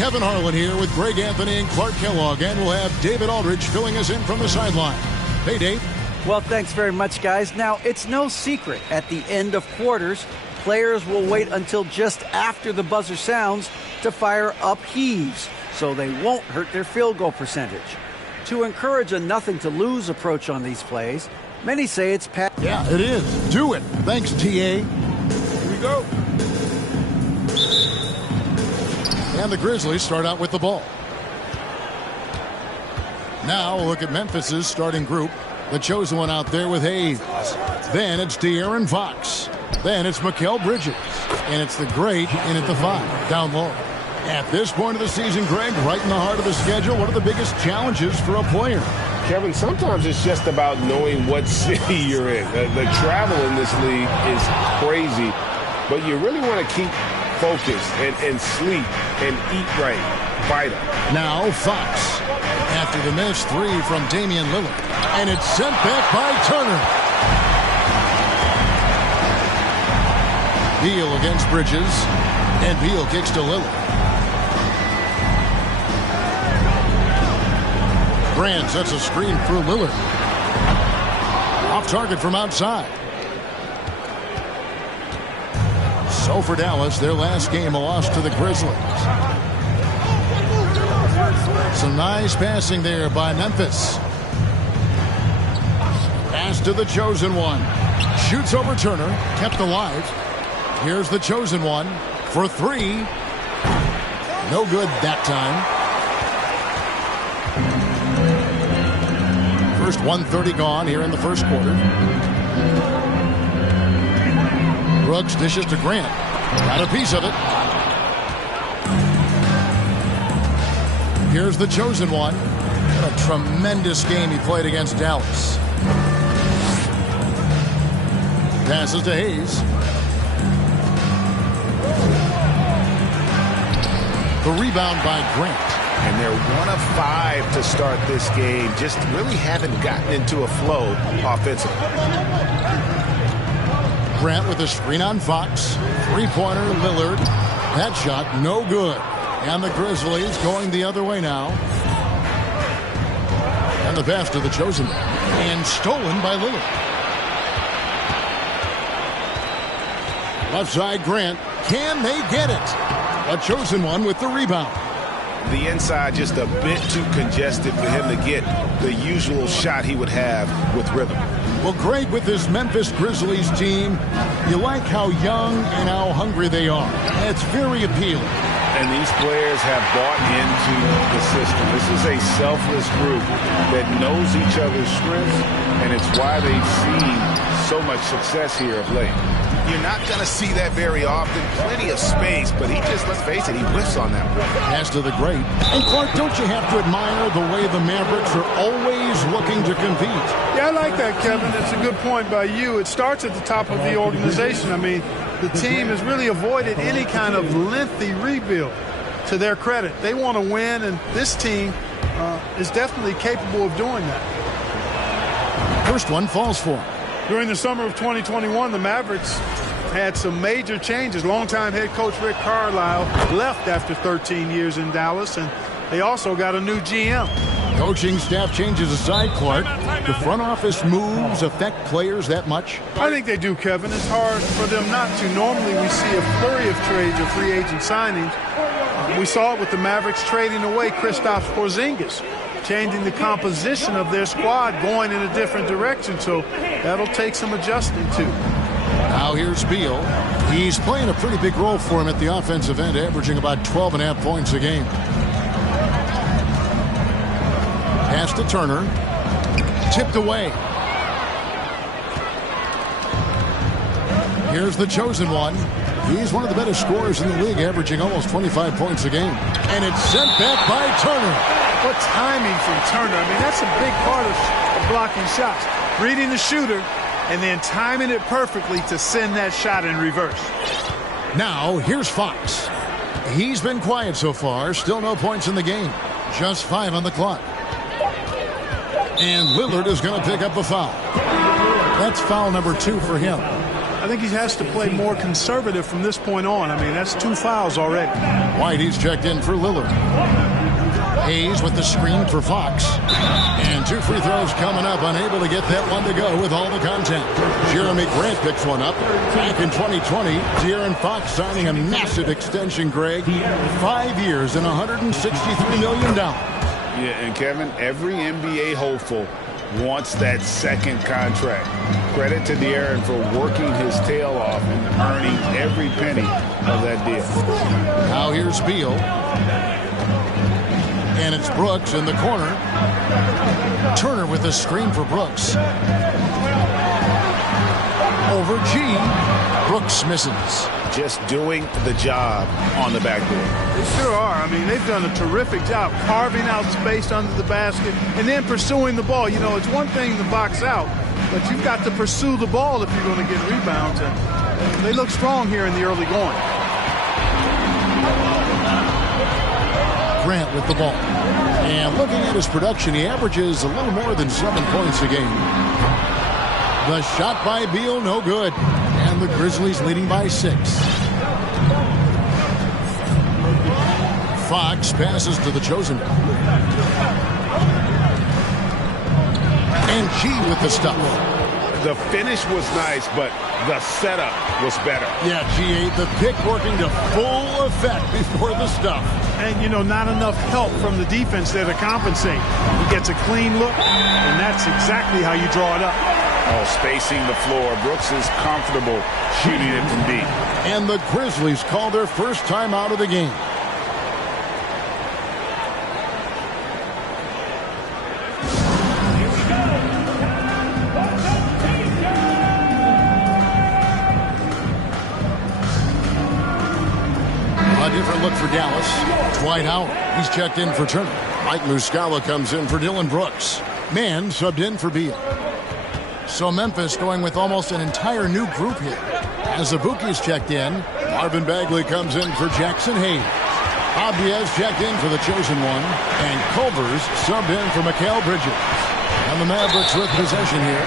Kevin Harlan here with Greg Anthony and Clark Kellogg, and we'll have David Aldridge filling us in from the sideline. Hey, Dave. Well, thanks very much, guys. Now, it's no secret at the end of quarters, players will wait until just after the buzzer sounds to fire up heaves, so they won't hurt their field goal percentage. To encourage a nothing-to-lose approach on these plays, many say it's Yeah, it is. Do it. Thanks, T.A. Here we go. And the Grizzlies start out with the ball. Now we'll look at Memphis's starting group. The chosen one out there with Hayes. Then it's De'Aaron Fox. Then it's Mikal Bridges. And it's the great in at the 5, down low. At this point of the season, Greg, right in the heart of the schedule, what are the biggest challenges for a player? Kevin, sometimes it's just about knowing what city you're in. The travel in this league is crazy, but you really want to keep focused and sleep and eat right. Vital. Now Fox. After the missed 3 from Damian Lillard. And it's sent back by Turner. Beal against Bridges. And Beal kicks to Lillard. Grant sets a screen for Lillard. Off target from outside. So for Dallas, their last game, a loss to the Grizzlies. Some nice passing there by Memphis. Pass to the chosen one. Shoots over Turner. Kept alive. Here's the chosen one for 3. No good that time. First 1:30 gone here in the first quarter. Brooks dishes to Grant. Got a piece of it. Here's the chosen one. What a tremendous game he played against Dallas. Passes to Hayes. The rebound by Grant. And they're 1 of 5 to start this game. Just really haven't gotten into a flow offensively. Grant with a screen on Fox. 3-pointer, Lillard. That shot, no good. And the Grizzlies going the other way now. And the pass to the chosen one. And stolen by Lillard. Left side, Grant. Can they get it? A chosen one with the rebound. The inside just a bit too congested for him to get the usual shot he would have with rhythm. Well, Greg, with this Memphis Grizzlies team, you like how young and how hungry they are. It's very appealing. And these players have bought into the system. This is a selfless group that knows each other's strengths, and it's why they've seen so much success here of late. You're not going to see that very often. Plenty of space, but he just, let's face it, he whiffs on that one. Pass to the great. And Clark, don't you have to admire the way the Mavericks are always looking to compete? Yeah, I like that, Kevin. It's a good point by you. It starts at the top of the organization. I mean, the team has really avoided any kind of lengthy rebuild. To their credit, they want to win, and this team is definitely capable of doing that. First one falls for him. During the summer of 2021, the Mavericks had some major changes. Longtime head coach Rick Carlisle left after 13 years in Dallas, and they also got a new GM. Coaching staff changes aside, Clark. The front office moves affect players that much? I think they do, Kevin. It's hard for them not to. Normally we see a flurry of trades or free agent signings. We saw it with the Mavericks trading away Kristaps Porzingis, changing the composition of their squad, going in a different direction. So that'll take some adjusting to. Now here's Beal. He's playing a pretty big role for him at the offensive end, averaging about 12.5 points a game. Pass to Turner. Tipped away. Here's the chosen one. He's one of the better scorers in the league, averaging almost 25 points a game. And it's sent back by Turner. What timing from Turner. I mean, that's a big part of blocking shots. Reading the shooter and then timing it perfectly to send that shot in reverse. Now, here's Fox. He's been quiet so far. Still no points in the game. Just 5 on the clock. And Lillard is going to pick up a foul. That's foul number 2 for him. I think he has to play more conservative from this point on. I mean, that's 2 fouls already. White, he's checked in for Lillard. Hayes with the screen for Fox. And 2 free throws coming up, unable to get that one to go with all the content. Jeremy Grant picks one up. Back in 2020, De'Aaron Fox signing a massive extension, Greg. 5 years and $163 million. Yeah, and Kevin, every NBA hopeful wants that second contract. Credit to De'Aaron for working his tail off and earning every penny of that deal. Now here's Beal. And it's Brooks in the corner. Turner with the screen for Brooks. Over G. Brooks misses. Just doing the job on the backboard. They sure are. I mean, they've done a terrific job carving out space under the basket and then pursuing the ball. You know, it's one thing to box out, but you've got to pursue the ball if you're going to get rebounds. And they look strong here in the early going. Grant with the ball. And looking at his production, he averages a little more than 7 points a game. The shot by Beal, no good. And the Grizzlies leading by 6. Fox passes to the chosen one. And G with the stuff. The finish was nice, but the setup was better. Yeah, G8, the pick working to full effect before the stuff. And, you know, not enough help from the defense there to compensate. He gets a clean look, and that's exactly how you draw it up. Oh, spacing the floor. Brooks is comfortable shooting it from deep. And the Grizzlies call their first time out of the game. A different look for Dallas. Dwight Howard. He's checked in for Turner. Mike Muscala comes in for Dylan Brooks. Mann subbed in for Beal. So Memphis going with almost an entire new group here. As Azubuike's checked in, Marvin Bagley comes in for Jackson Hayes. Abdiaz checked in for the chosen one. And Culver's subbed in for Mikal Bridges. And the Mavericks with possession here.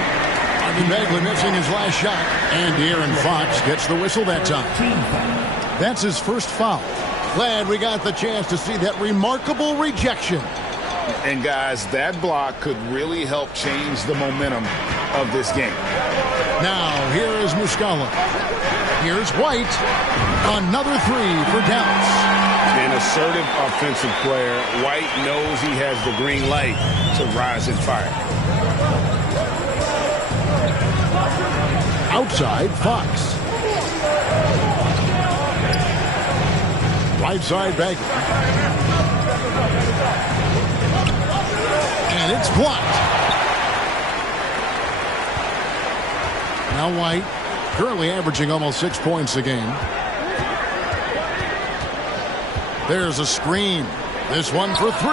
Marvin Bagley missing his last shot. And De'Aaron Fox gets the whistle that time. That's his first foul. Glad we got the chance to see that remarkable rejection. And guys, that block could really help change the momentum of this game. Now, here is Muscala. Here's White. Another 3 for Dallas. An assertive offensive player. White knows he has the green light to rise and fire. Outside, Fox. Right side, Bagley. And it's blocked. Now White, currently averaging almost 6 points a game. There's a screen. This one for 3.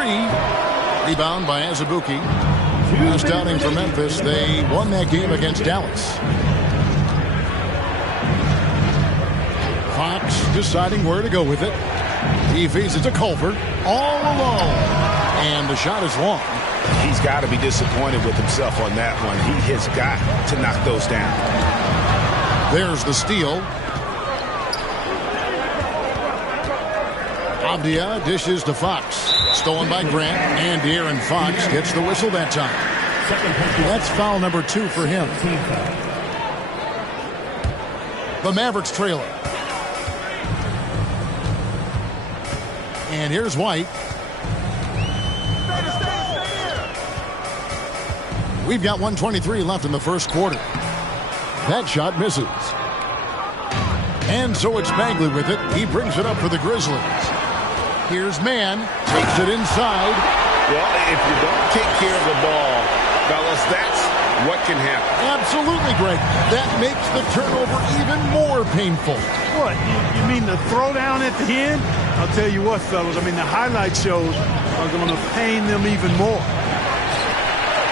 Rebound by Azubuike. Last outing for Memphis. They won that game against Dallas. Fox deciding where to go with it. He feeds it to Culver. All alone. And the shot is long. He's got to be disappointed with himself on that one. He has got to knock those down. There's the steal. Abdia dishes to Fox. Stolen by Grant. And De'Aaron Fox gets the whistle that time. That's foul number 2 for him. The Mavericks trailer. And here's White. We've got 1:23 left in the first quarter. That shot misses. And so it's Bagley with it. He brings it up for the Grizzlies. Here's Mann. Takes it inside. Well, if you don't take care of the ball, fellas, that's what can happen. Absolutely, Greg. That makes the turnover even more painful. What, you mean the throwdown at the end? I'll tell you what, fellas, I mean, the highlight shows are going to pain them even more.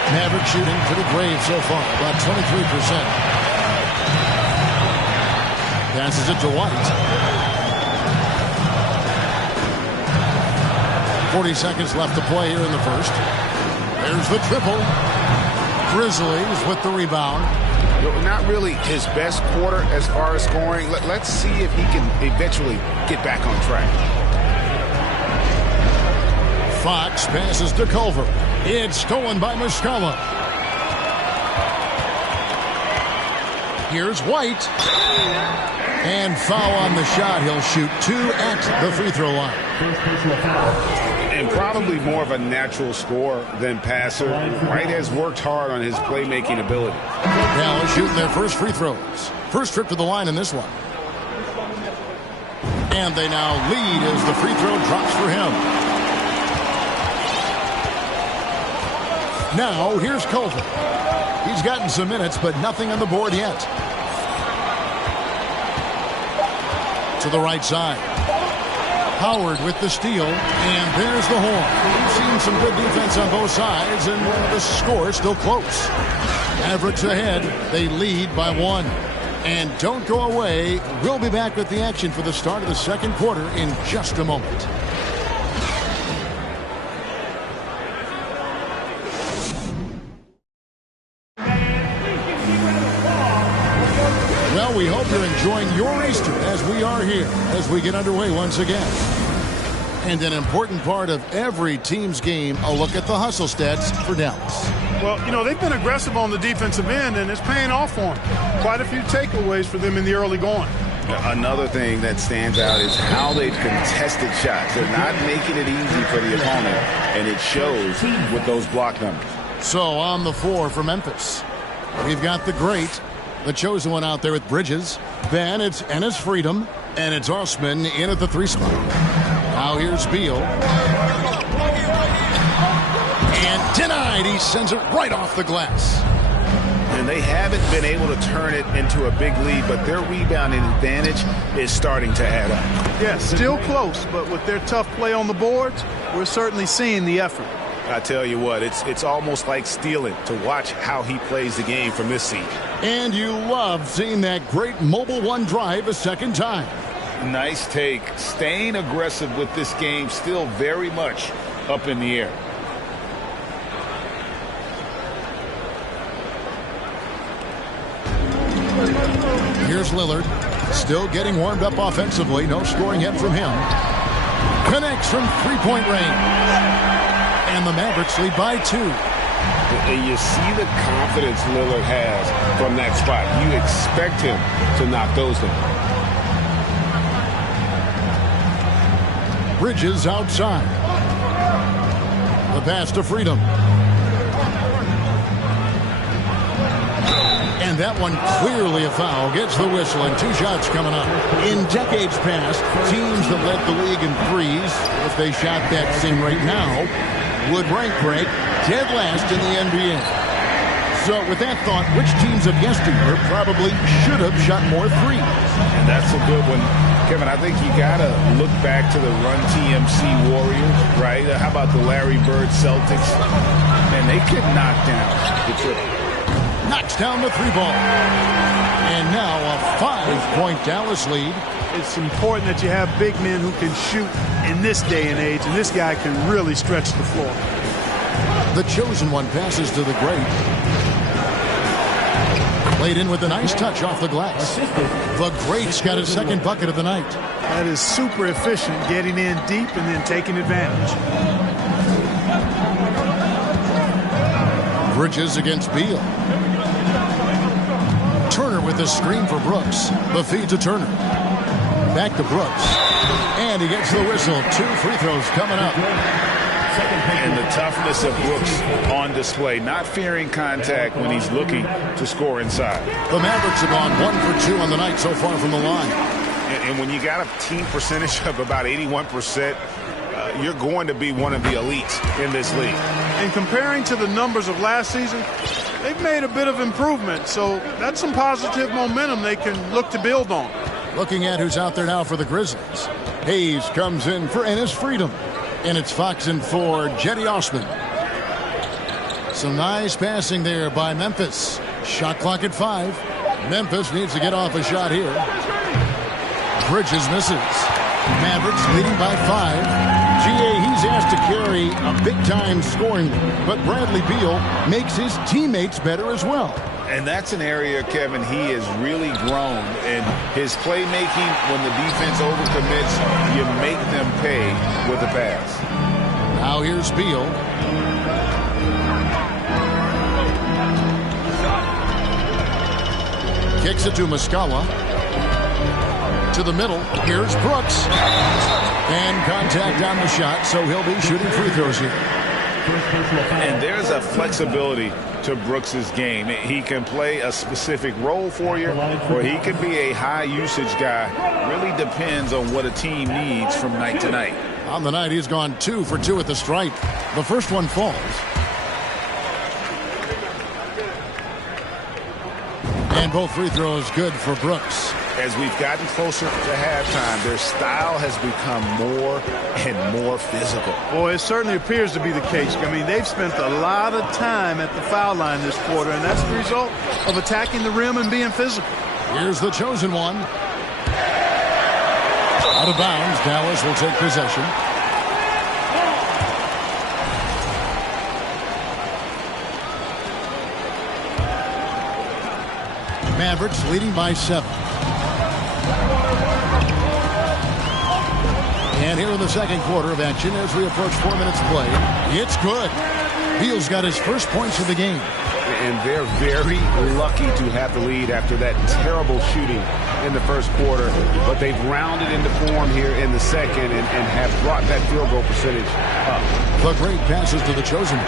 Maverick shooting pretty brave so far, about 23%. Passes it to White. 40 seconds left to play here in the first. There's the triple. Grizzlies with the rebound. Not really his best quarter as far as scoring. Let's see if he can eventually get back on track. Fox passes to Culver. It's stolen by Muscala. Here's White. And foul on the shot. He'll shoot 2 at the free throw line. And probably more of a natural scorer than passer. White has worked hard on his playmaking ability. Dallas shooting their first free throws. First trip to the line in this one. And they now lead as the free throw drops for him. Now here's Culver. He's gotten some minutes, but nothing on the board yet. To the right side. Howard with the steal, and there's the horn. We've seen some good defense on both sides, and the score is still close. Mavericks ahead. They lead by 1. And don't go away. We'll be back with the action for the start of the second quarter in just a moment. Well, we hope you're enjoying your Easter as we are here as we get underway once again. And an important part of every team's game, a look at the hustle stats for Dallas. Well, you know, they've been aggressive on the defensive end, and it's paying off for them. Quite a few takeaways for them in the early going. Another thing that stands out is how they've contested shots. They're not making it easy for the opponent, and it shows with those block numbers. So on the floor for Memphis, we've got the great, the chosen one out there with Bridges. Then it's Enes Freedom, and it's Osman in at the 3 spot. Now here's Beal. And denied. He sends it right off the glass. And they haven't been able to turn it into a big lead, but their rebounding advantage is starting to add up. Yeah, still close, but with their tough play on the boards, we're certainly seeing the effort. I tell you what, it's almost like stealing to watch how he plays the game from this seat. And you love seeing that great mobile one drive a second time. Nice take. Staying aggressive with this game, still very much up in the air. Here's Lillard, still getting warmed up offensively. No scoring yet from him. Connects from three-point range. And the Mavericks lead by 2. And you see the confidence Lillard has from that spot. You expect him to knock those down. Bridges outside. The pass to Freedom. And that one clearly a foul. Gets the whistle, and 2 shots coming up. In decades past, teams that led the league in threes, if they shot that same rate now, would rank break dead last in the NBA. So with that thought, which teams of yesteryear probably should have shot more threes? And that's a good one. Kevin, I think you got to look back to the Run TMC Warriors, right? How about the Larry Bird Celtics? And they could knock down the triple. Knocks down the 3-ball. And now a 5-point Dallas lead. It's important that you have big men who can shoot in this day and age, and this guy can really stretch the floor. The chosen one passes to the great. Played in with a nice touch off the glass. The great's got his second bucket of the night. That is super efficient, getting in deep and then taking advantage. Bridges against Beal. Turner with the screen for Brooks. The feed to Turner. Back to Brooks. And he gets the whistle. 2 free throws coming up. And the toughness of Brooks on display, not fearing contact when he's looking to score inside. The Mavericks have gone 1 for 2 on the night so far from the line. And when you got a team percentage of about 81%, you're going to be one of the elites in this league. And comparing to the numbers of last season, they've made a bit of improvement. So that's some positive momentum they can look to build on. Looking at who's out there now for the Grizzlies. Hayes comes in for Enes Freedom. And it's Fox in for Jetty Osman. Some nice passing there by Memphis. Shot clock at 5. Memphis needs to get off a shot here. Bridges misses. Mavericks leading by 5. He's asked to carry a big-time scoring, but Bradley Beal makes his teammates better as well. And that's an area, Kevin, he has really grown. And his playmaking, when the defense overcommits, you make them pay with a pass. Now here's Beal. Kicks it to Muscala. To the middle. Here's Brooks. And contact on the shot, so he'll be shooting free throws here. And there's a flexibility to Brooks's game. He can play a specific role for you, or he can be a high-usage guy. Really depends on what a team needs from night to night. On the night, he's gone 2 for 2 at the stripe. The first one falls. And both free throws good for Brooks. As we've gotten closer to halftime, their style has become more and more physical. Boy, it certainly appears to be the case. I mean, they've spent a lot of time at the foul line this quarter, and that's the result of attacking the rim and being physical. Here's the chosen one. Out of bounds, Dallas will take possession. Mavericks leading by 7. And here in the second quarter of action as we approach 4 minutes play. It's good. Beal's got his first points of the game. And they're very lucky to have the lead after that terrible shooting in the first quarter. But they've rounded into form here in the second and have brought that field goal percentage up. The great passes to the chosen.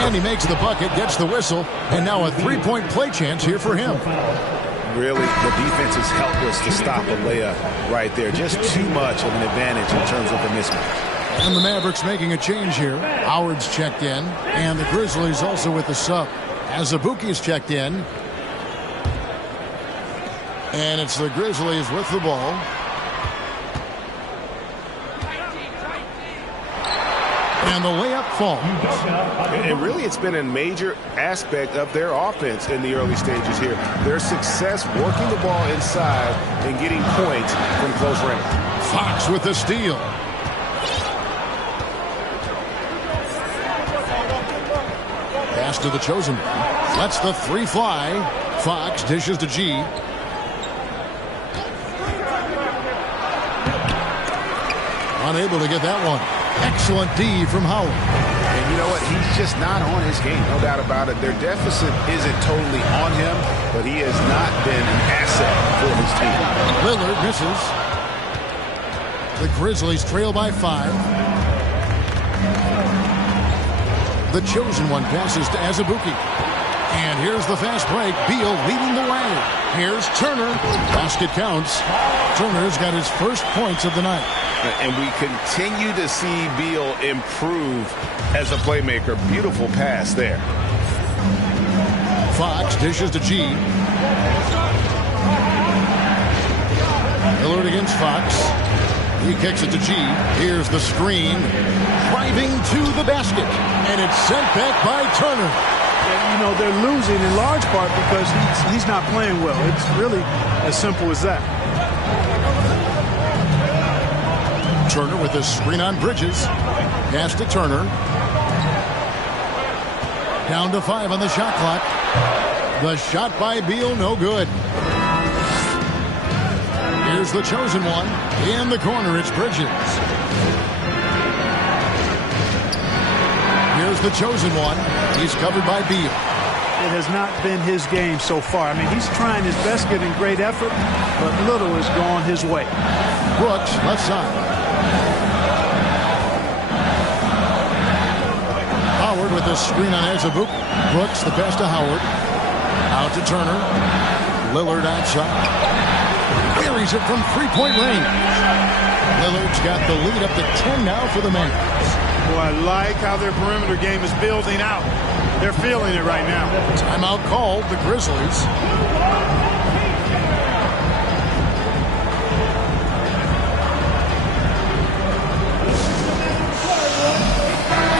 And he makes the bucket, gets the whistle, and now a three-point play chance here for him. Really, the defense is helpless to stop a layup right there. Just too much of an advantage in terms of the mismatch. And the Mavericks making a change here. Howard's checked in, and the Grizzlies also with the sub. Azubuike's checked in. And it's the Grizzlies with the ball. And the layup falls. And really, it's been a major aspect of their offense in the early stages here. Their success working the ball inside and getting points from close range. Fox with the steal. Pass to the chosen. Lets the three fly. Fox dishes to G. Unable to get that one. Excellent D from Howard. And you know what? He's just not on his game. No doubt about it. Their deficit isn't totally on him, but he has not been an asset for his team. Lillard misses. The Grizzlies trail by 5. The chosen one passes to Azubuike. And here's the fast break. Beal leading the way. Here's Turner. Basket counts. Turner's got his first points of the night. And we continue to see Beal improve as a playmaker. Beautiful pass there. Fox dishes to G. Lillard against Fox. He kicks it to G. Here's the screen. Driving to the basket. And it's sent back by Turner. And, you know, they're losing in large part because he's not playing well. It's really as simple as that. Turner with a screen on Bridges. Pass to Turner. Down to 5 on the shot clock. The shot by Beal, no good. Here's the chosen one. In the corner, it's Bridges. Here's the chosen one. He's covered by Beal. It has not been his game so far. I mean, he's trying his best, giving great effort, but little has gone his way. Brooks, left side. Howard with the screen on Azubuike. Brooks, the pass to Howard. Out to Turner. Lillard outside. Buries it from three-point range. Lillard's got the lead up to 10 now for the Mavericks. Boy, I like how their perimeter game is building out. They're feeling it right now. Timeout called, the Grizzlies.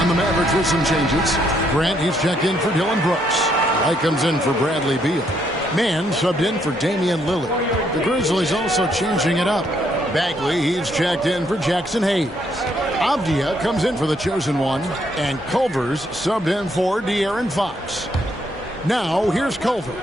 And the Mavericks with some changes. Grant, he's checked in for Dylan Brooks. Light comes in for Bradley Beal. Mann subbed in for Damian Lillard. The Grizzlies also changing it up. Bagley, he's checked in for Jackson Hayes. Avdia comes in for the chosen one, and Culver's subbed in for De'Aaron Fox. Now, here's Culver.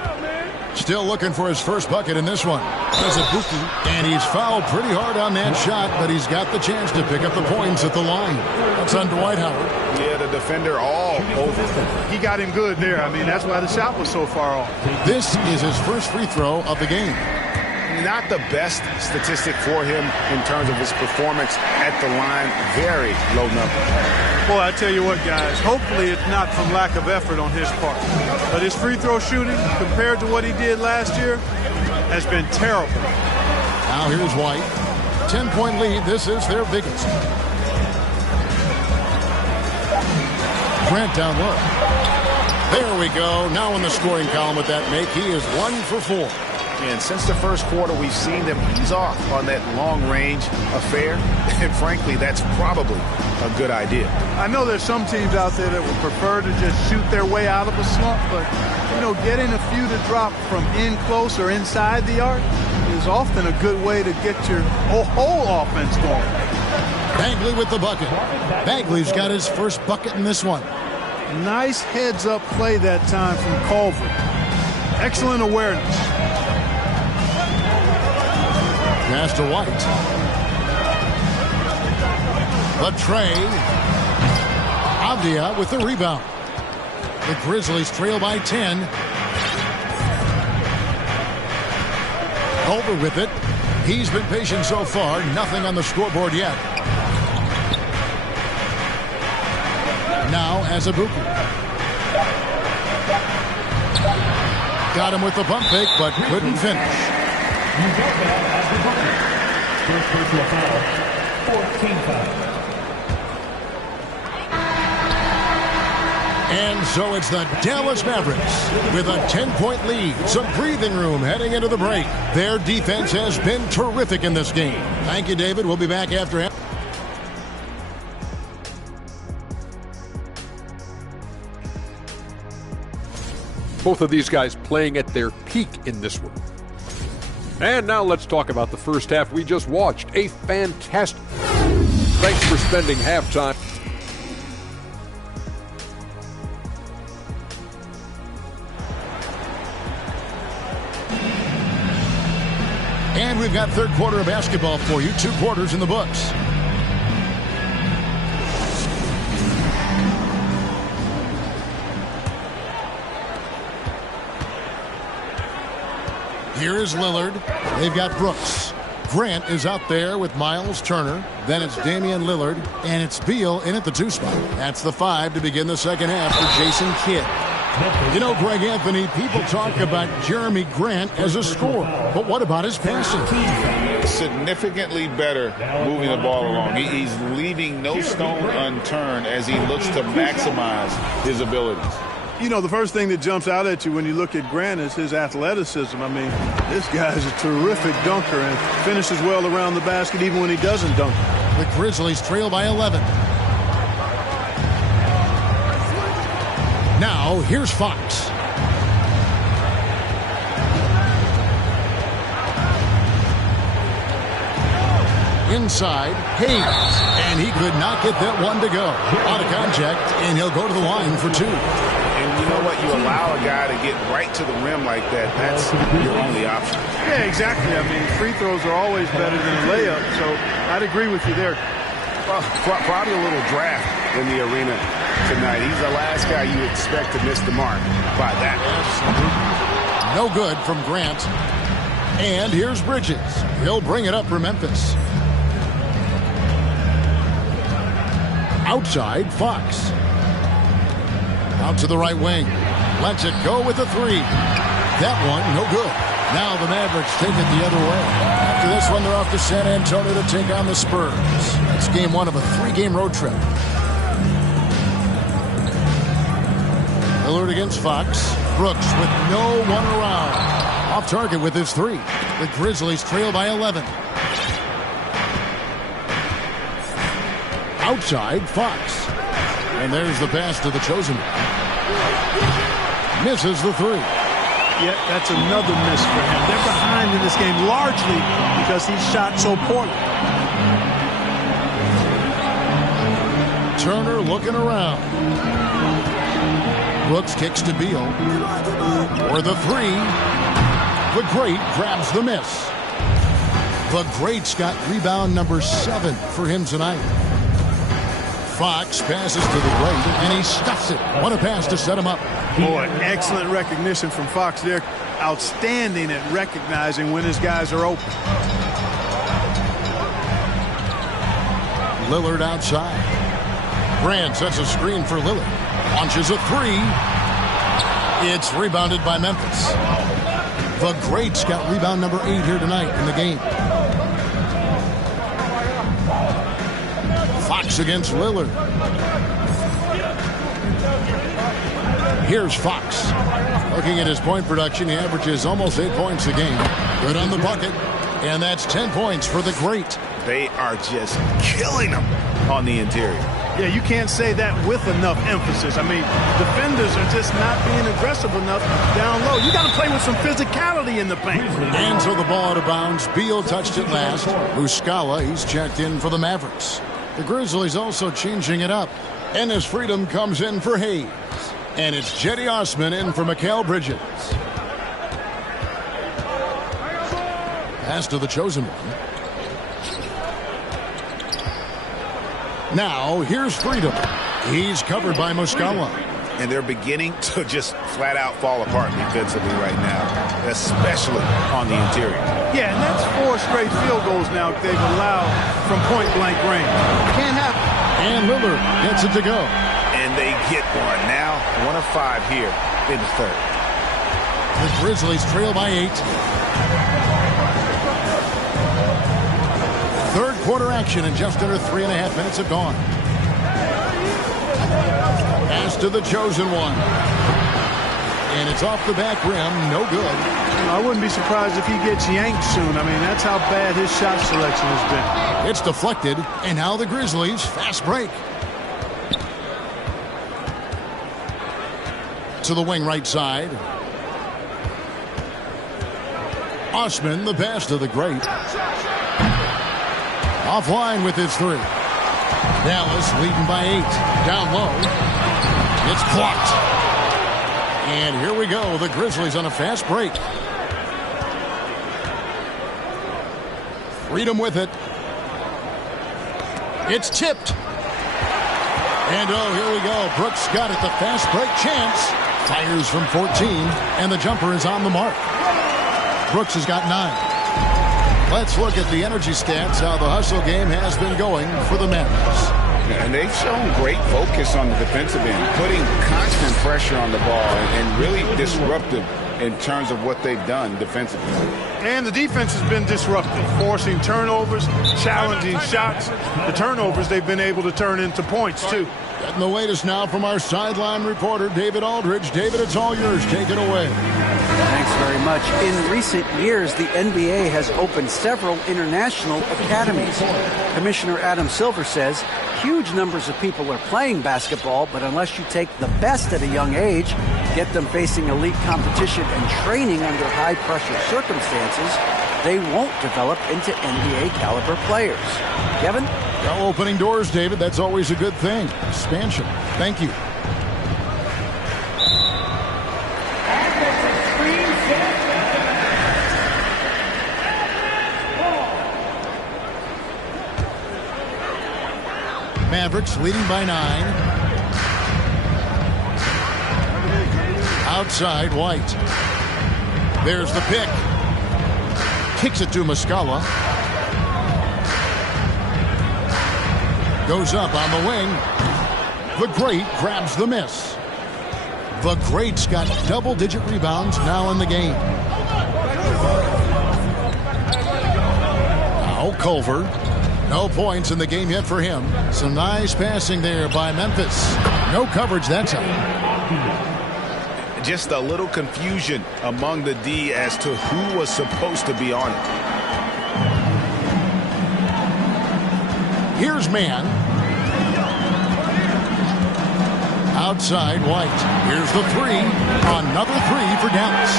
Still looking for his first bucket in this one. Azubuike, and he's fouled pretty hard on that shot, but he's got the chance to pick up the points at the line. That's on Dwight Howard. Yeah, the defender all over. He got him good there. I mean, that's why the shot was so far off. This is his first free throw of the game. Not the best statistic for him in terms of his performance at the line. Very low number. Boy, I tell you what, guys, hopefully it's not from lack of effort on his part. But his free throw shooting, compared to what he did last year, has been terrible. Now here's White. 10-point lead. This is their biggest. Grant down low. There we go. Now in the scoring column with that make, he is 1 for 4. And since the first quarter, we've seen them ease off on that long-range affair. And frankly, that's probably a good idea. I know there's some teams out there that would prefer to just shoot their way out of a slump, but, you know, getting a few to drop from in close or inside the arc is often a good way to get your whole offense going. Bagley with the bucket. Bagley's got his first bucket in this one. Nice heads-up play that time from Culver. Excellent awareness. Pass to White. Latrey. Avdia with the rebound. The Grizzlies trail by 10. Culver with it. He's been patient so far. Nothing on the scoreboard yet. Now Azubuike. Got him with the pump fake, but couldn't finish. First personal foul, 14 foul. And so it's the Dallas Mavericks with a 10-point lead. Some breathing room heading into the break. Their defense has been terrific in this game. Thank you, David. We'll be back after. Both of these guys playing at their peak in this one. And now let's talk about the first half we just watched. A fantastic. Thanks for spending halftime. And we've got third quarter of basketball for you. 2 quarters in the books. Here is Lillard. They've got Brooks. Grant is out there with Miles Turner. Then it's Damian Lillard. And it's Beal in at the 2 spot. That's the 5 to begin the second half for Jason Kidd. You know, Greg Anthony, people talk about Jeremy Grant as a scorer. But what about his passing? Significantly better moving the ball along. He's leaving no stone unturned as he looks to maximize his abilities. You know, the first thing that jumps out at you when you look at Grant is his athleticism. I mean, this guy's a terrific dunker and finishes well around the basket even when he doesn't dunk. The Grizzlies trail by 11. Now, here's Fox. Inside, Hayes. And he could not get that one to go. Out of contact, and he'll go to the line for 2. And you know what? You allow a guy to get right to the rim like that. That's your only option. Yeah, exactly. I mean, free throws are always better than a layup, so I'd agree with you there. Well, probably a little draft in the arena tonight. He's the last guy you expect to miss the mark by that. No good from Grant. And here's Bridges. He'll bring it up for Memphis. Outside, Fox. Out to the right wing. Lets it go with a 3. That one, no good. Now the Mavericks take it the other way. After this one, they're off to San Antonio to take on the Spurs. It's game 1 of a 3-game road trip. Lillard against Fox. Brooks with no one around. Off target with his 3. The Grizzlies trail by 11. Outside, Fox. And there's the pass to the chosen. Misses the 3. Yeah, that's another miss for him. They're behind in this game largely because he shot so poorly. Turner looking around. Brooks kicks to Beal. For the three. The Great grabs the miss. The Great's got rebound number 7 for him tonight. Fox passes to the Great, and he stuffs it. What a pass to set him up. Boy, excellent recognition from Fox. They're outstanding at recognizing when his guys are open. Lillard outside. Grant sets a screen for Lillard. Launches a three. It's rebounded by Memphis. The Great's got rebound number 8 here tonight in the game. Fox against Lillard. Here's Fox. Looking at his point production, he averages almost 8 points a game. Good on the bucket. And that's 10 points for the Great. They are just killing them on the interior. Yeah, you can't say that with enough emphasis. I mean, defenders are just not being aggressive enough down low. You got to play with some physicality in the paint. And so the ball out of bounds. Beal touched it last. Muscala, he's checked in for the Mavericks. The Grizzlies also changing it up. Ennis Freedom comes in for Hayes. And it's Cedi Osman in for Mikal Bridges. Pass to the chosen one. Now, here's Freedom. He's covered by Muscala. And they're beginning to just flat out fall apart defensively right now, especially on the interior. Yeah, and that's 4 straight field goals now they've allowed from point-blank range. Can't happen. And Lillard gets it to go. And they get one now. 1 of 5 here in the third. The Grizzlies trail by 8. Third quarter action, and just under 3.5 minutes have gone. Pass to the chosen one. And it's off the back rim. No good. I wouldn't be surprised if he gets yanked soon. I mean, that's how bad his shot selection has been. It's deflected, and now the Grizzlies fast break. To the wing right side. Osman, the pass to the Great. Offline with his 3. Dallas leading by 8. Down low. It's blocked. And here we go. The Grizzlies on a fast break. Freedom with it. It's tipped. And oh, here we go. Brooks got it. The fast break chance. Fires from 14. And the jumper is on the mark. Brooks has got 9. Let's look at the energy stats, how the hustle game has been going for the Mavericks. And they've shown great focus on the defensive end, putting constant pressure on the ball and really disruptive in terms of what they've done defensively. And the defense has been disruptive, forcing turnovers, challenging shots. The turnovers they've been able to turn into points, too. Getting the latest now from our sideline reporter, David Aldridge. David, it's all yours. Take it away. Thanks very much. In recent years, the NBA has opened several international academies. Commissioner Adam Silver says huge numbers of people are playing basketball, but unless you take the best at a young age, get them facing elite competition and training under high-pressure circumstances, they won't develop into NBA-caliber players. Kevin? Well, opening doors, David. That's always a good thing. Expansion. Thank you. Mavericks leading by 9. Outside, White. There's the pick. Kicks it to Muscala. Goes up on the wing. The Great grabs the miss. The Great's got double-digit rebounds now in the game. Now Culver. No points in the game yet for him. Some nice passing there by Memphis. No coverage that time. Just a little confusion among the D as to who was supposed to be on it. Here's Mann. Outside, White. Here's the 3. Another 3 for Dallas.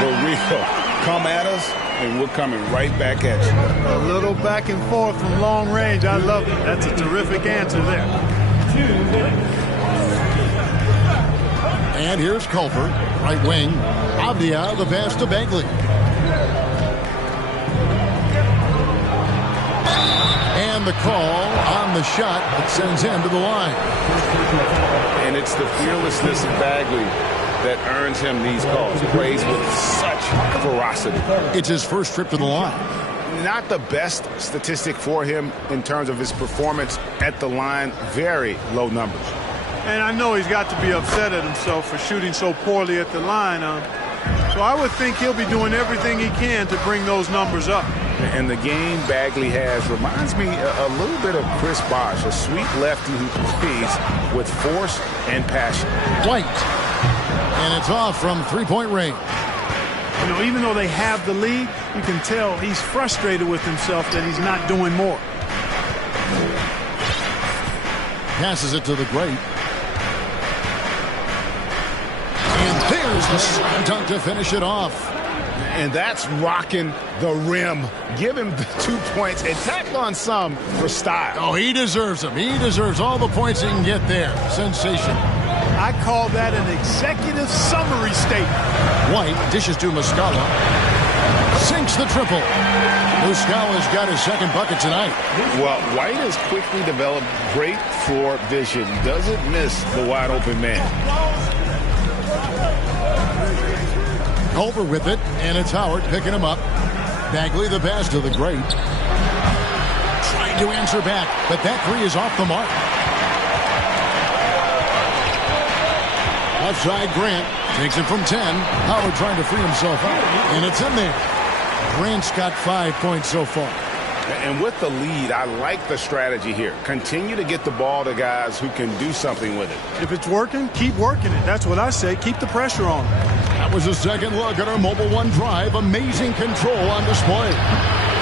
For real. Come at us, and we're coming right back at you. A little back and forth from long range. I love it. That's a terrific answer there. And here's Culver, right wing. Avdia, the pass to Bagley. And the call on the shot that sends him to the line. And it's the fearlessness of Bagley that earns him these calls. Plays with such ferocity. It's his first trip to the line. Not the best statistic for him in terms of his performance at the line. Very low numbers. And I know he's got to be upset at himself for shooting so poorly at the line. So I would think he'll be doing everything he can to bring those numbers up. And the game Bagley has reminds me a little bit of Chris Bosh, a sweet lefty who plays with force and passion. White. And it's off from three-point range. You know, even though they have the lead, you can tell he's frustrated with himself that he's not doing more. Passes it to the great. And there's the slam dunk to finish it off. And that's rocking the rim. Give him the 2 points and tack on some for style. Oh, he deserves them. He deserves all the points he can get there. Sensation. I call that an executive summary statement. White dishes to Muscala. Sinks the triple. Muscala's got his second bucket tonight. Well, White has quickly developed great floor vision. Doesn't miss the wide open man. Culver with it, and it's Howard picking him up. Bagley the pass to the great. Trying to answer back, but that three is off the mark. Outside Grant takes it from 10. Howard trying to free himself out, and it's in there. Grant's got 5 points so far. And with the lead, I like the strategy here. Continue to get the ball to guys who can do something with it. If it's working, keep working it. That's what I say. Keep the pressure on. That was a second look at our Mobile One drive. Amazing control on display.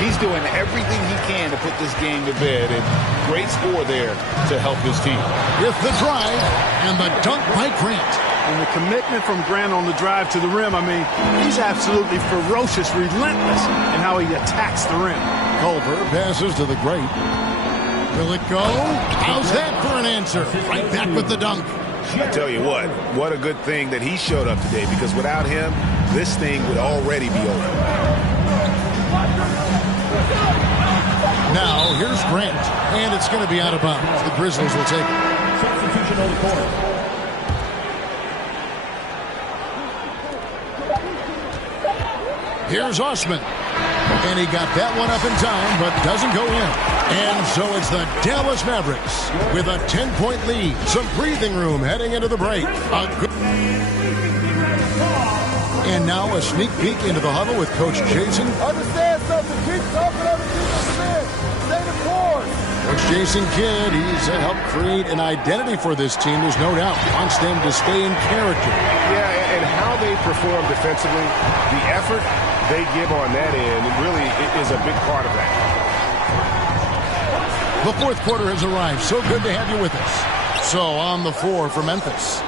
He's doing everything he can to put this game to bed, and great score there to help his team. With the drive and the dunk by Grant. And the commitment from Grant on the drive to the rim, I mean, he's absolutely ferocious, relentless in how he attacks the rim. Culver passes to the great. Will it go? How's that for an answer? Right back with the dunk. I tell you what a good thing that he showed up today, because without him, this thing would already be over. Now, here's Grant, and it's going to be out of bounds. The Grizzlies will take it. Substitution on the court. Here's Osman. And he got that one up in time, but doesn't go in. And so it's the Dallas Mavericks with a 10-point lead. Some breathing room heading into the break. And now a sneak peek into the huddle with Coach Jason. Understand something. Keep talking on the defensive end. Stay the course. Coach Jason Kidd, he's helped create an identity for this team. There's no doubt. Wants them to stay in character. Yeah, and how they perform defensively, the effort they give on that end really is a big part of that. The fourth quarter has arrived. So good to have you with us. So on the floor for Memphis,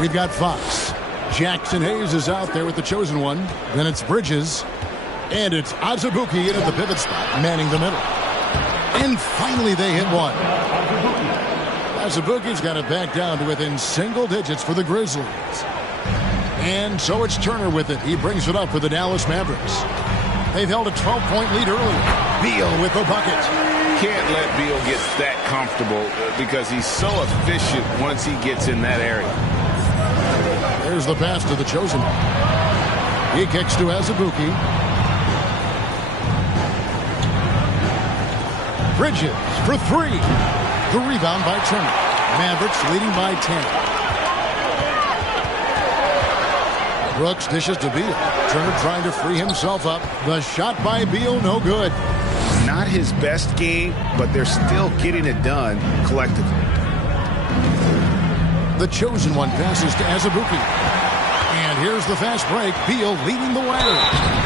we've got Fox. Jackson Hayes is out there with the chosen one. Then it's Bridges. And it's Azubuike in at the pivot spot, manning the middle. And finally they hit one. Azubuike's got it back down to within single digits for the Grizzlies. And so it's Turner with it. He brings it up for the Dallas Mavericks. They've held a 12-point lead earlier. Beal with the bucket. Can't let Beal get that comfortable because he's so efficient once he gets in that area. There's the pass to the chosen one. He kicks to Azubuike. Bridges for three. The rebound by Turner. Mavericks leading by 10. Brooks dishes to Beal. Turner trying to free himself up. The shot by Beal, no good. Not his best game, but they're still getting it done collectively. The chosen one passes to Azubuike. And here's the fast break. Beal leading the way.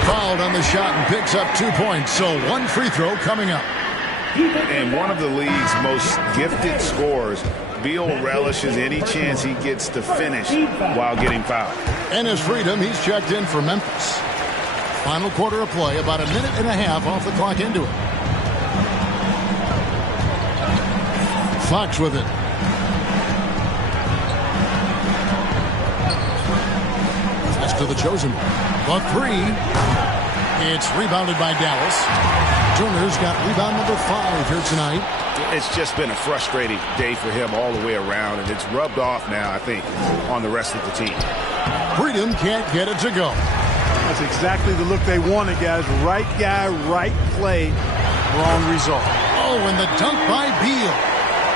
Fouled on the shot and picks up 2 points. So one free throw coming up. And one of the league's most gifted scorers, Beal relishes any chance he gets to finish while getting fouled. And his freedom, he's checked in for Memphis. Final quarter of play, about a minute and a half off the clock into it. Fox with it. to the chosen one. The three. It's rebounded by Dallas. Turner's got rebound number 5 here tonight. It's just been a frustrating day for him all the way around, and it's rubbed off now, I think, on the rest of the team. Freedom can't get it to go. That's exactly the look they wanted, guys. Right guy, right play, wrong result. Oh, and the dunk by Beal.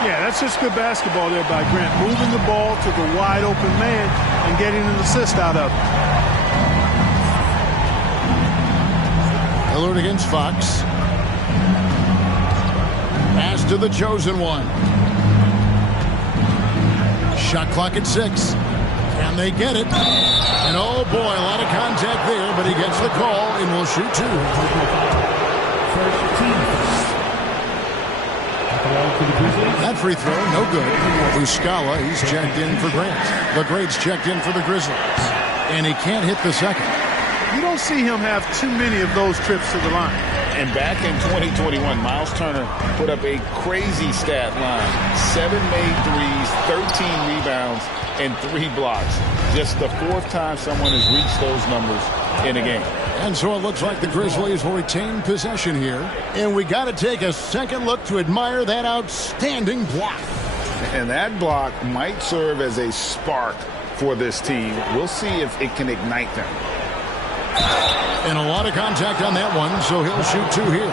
Yeah, that's just good basketball there by Grant. Moving the ball to the wide open man and getting an assist out of it. Lillard against Fox. Pass to the chosen one. Shot clock at 6. Can they get it? And oh boy, a lot of contact there, but he gets the call and will shoot 2. That free throw, no good. Muscala, he's checked in for Grant. LeGrade's checked in for the Grizzlies. And he can't hit the second. You don't see him have too many of those trips to the line. And back in 2021, Miles Turner put up a crazy stat line. 7 made threes, 13 rebounds, and 3 blocks. Just the 4th time someone has reached those numbers in a game. And so it looks like the Grizzlies will retain possession here. And we got to take a second look to admire that outstanding block. And that block might serve as a spark for this team. We'll see if it can ignite them. And a lot of contact on that one, so he'll shoot 2 here.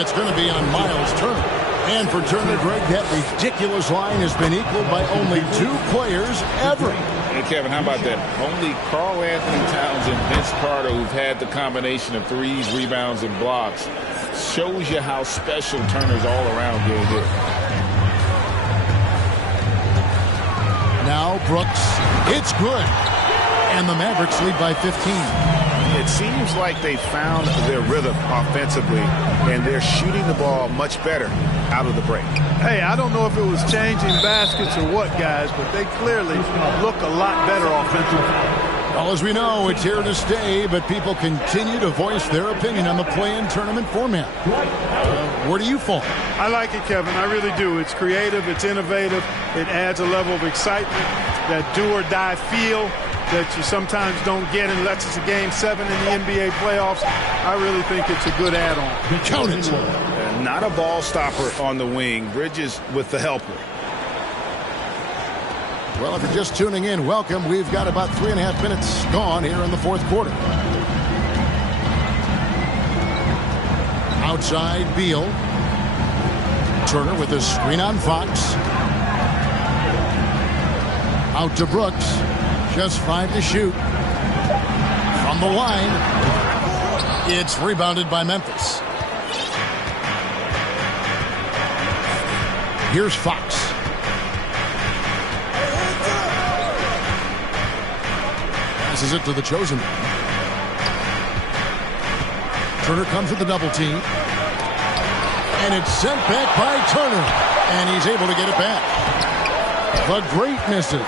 It's going to be on Miles Turner. And for Turner, Greg, that ridiculous line has been equaled by only 2 players ever. Hey, Kevin, how about that? Only Karl Anthony Towns and Vince Carter, who've had the combination of threes, rebounds, and blocks, shows you how special Turner's all-around game is. Now Brooks, it's good. And the Mavericks lead by 15. It seems like they found their rhythm offensively, and they're shooting the ball much better out of the break. Hey, I don't know if it was changing baskets or what, guys, but they clearly look a lot better offensively. Well, as we know, it's here to stay, but people continue to voice their opinion on the play-in tournament format. Where do you fall? I like it, Kevin. I really do. It's creative. It's innovative. It adds a level of excitement, that do-or-die feel that you sometimes don't get unless it's a Game 7 in the NBA playoffs. I really think it's a good add-on. Count it. Not a ball stopper on the wing. Bridges with the helper. Well, if you're just tuning in, welcome. We've got about 3.5 minutes gone here in the 4th quarter. Outside, Beal. Turner with a screen on Fox. Out to Brooks. Just 5 to shoot. From the line. It's rebounded by Memphis. Here's Fox. Passes it to the chosen one. Turner comes with the double team. And it's sent back by Turner. And he's able to get it back. The great misses.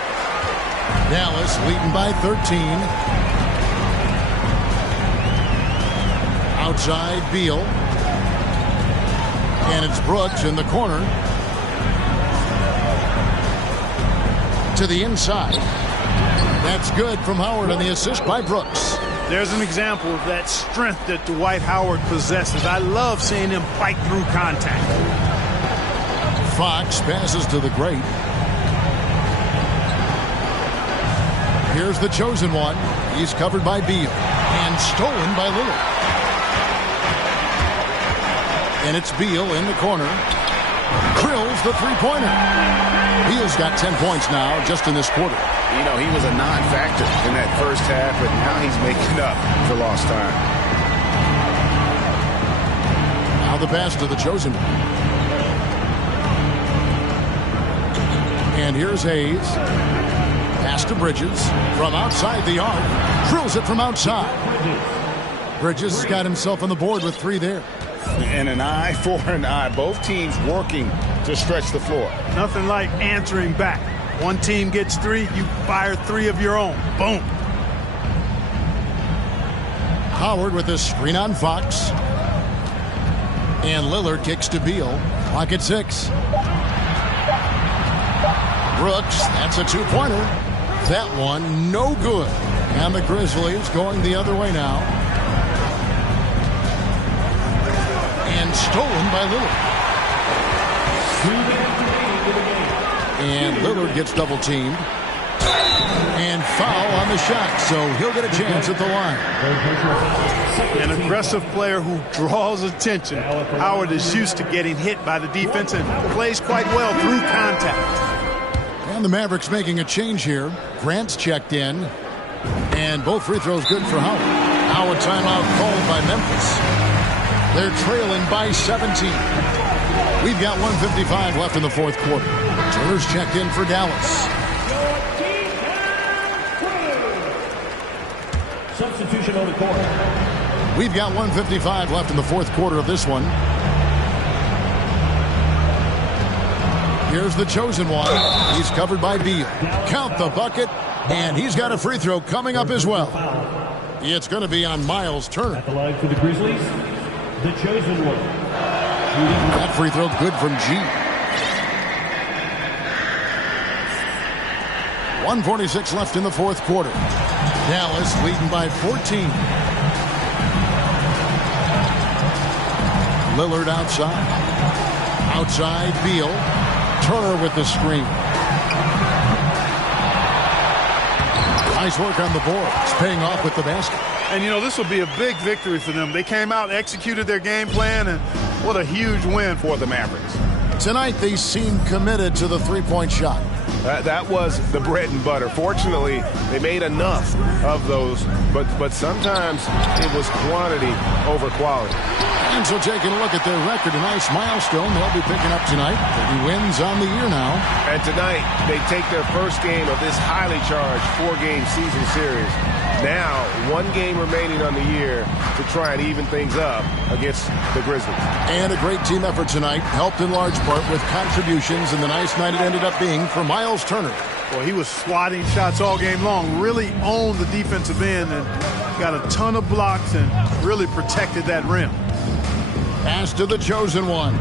Dallas leading by 13. Outside, Beal. And it's Brooks in the corner. To the inside. That's good from Howard on the assist by Brooks. There's an example of that strength that Dwight Howard possesses. I love seeing him fight through contact. Fox passes to the great. Here's the chosen one. He's covered by Beal. And stolen by Lillard. And it's Beal in the corner. Drills the three-pointer. Beal's got 10 points now just in this quarter. You know, he was a non-factor in that first half, but now he's making up for lost time. Now the pass to the chosen one. And here's Hayes. Pass to Bridges from outside the arc. Drills it from outside. Bridges has got himself on the board with 3 there. And an eye for an eye. Both teams working to stretch the floor. Nothing like answering back. One team gets 3, you fire 3 of your own. Boom. Howard with a screen on Fox. And Lillard kicks to Beal. Clock at 6. Brooks, that's a 2-pointer. That one, no good. And the Grizzlies going the other way now. And stolen by Lillard. And Lillard gets double teamed. And foul on the shot, so he'll get a chance at the line. An aggressive player who draws attention. Howard is used to getting hit by the defense and plays quite well through contact. And the Mavericks making a change here. Grant's checked in. And both free throws good for Howard. Now a timeout called by Memphis. They're trailing by 17. We've got 1:55 left in the fourth quarter. Turner's checked in for Dallas. Substitution on the court. We've got 1:55 left in the fourth quarter of this one. Here's the chosen one. He's covered by Beal. Count the bucket, and he's got a free throw coming up as well. It's going to be on Miles Turner. At the line for the Grizzlies, the chosen one. That free throw good from G. 1:46 left in the fourth quarter. Dallas leading by 14. Lillard outside. Outside, Beal. Turner with the screen. Nice work on the boards, paying off with the basket. And, you know, this will be a big victory for them. They came out, executed their game plan, and what a huge win for the Mavericks. Tonight, they seem committed to the three-point shot. That was the bread and butter. Fortunately, they made enough of those, but sometimes it was quantity over quality. And so taking a look at their record, a nice milestone they'll be picking up tonight. 30 wins on the year now. And tonight, they take their first game of this highly charged four-game season series. Now, one game remaining on the year to try and even things up against the Grizzlies. And a great team effort tonight, helped in large part with contributions, and the nice night it ended up being for Miles Turner. Well, he was swatting shots all game long, really owned the defensive end and got a ton of blocks and really protected that rim. Pass to the chosen one.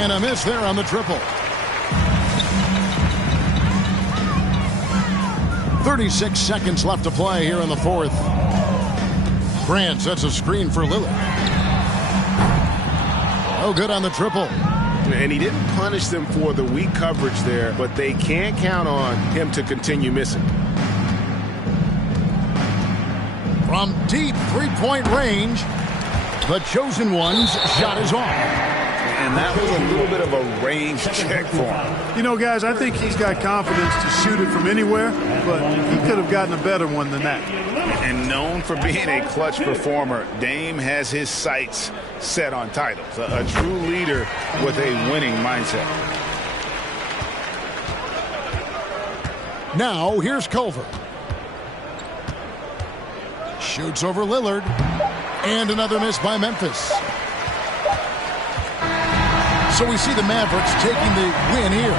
And a miss there on the triple. 36 seconds left to play here in the fourth. Grant sets a screen for Lillard. No good on the triple. And he didn't punish them for the weak coverage there, but they can't count on him to continue missing. From deep three-point range, the chosen one's shot is off. And that was a little bit of a range check for him. You know, guys, I think he's got confidence to shoot it from anywhere, but he could have gotten a better one than that. And known for being a clutch performer, Dame has his sights set on titles. A true leader with a winning mindset. Now, here's Culver. Shoots over Lillard. And another miss by Memphis. So we see the Mavericks taking the win here.